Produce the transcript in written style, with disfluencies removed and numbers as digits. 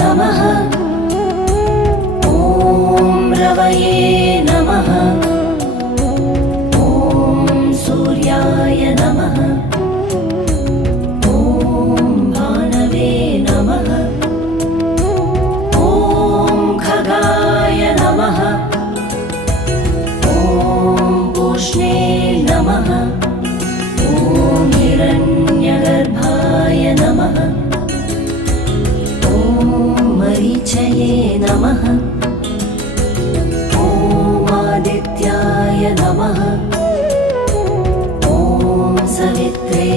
नमः। ॐ रवये नमः। ॐ सूर्याय नमः। ॐ भानवे नमः। ॐ खगाय नमः। ॐ पूष्णे नमः। ॐ हिरण्यगर्भाय नमः। ॐ मरीचये नमः। ॐ आदित्याय नमः। ॐ सवित्रे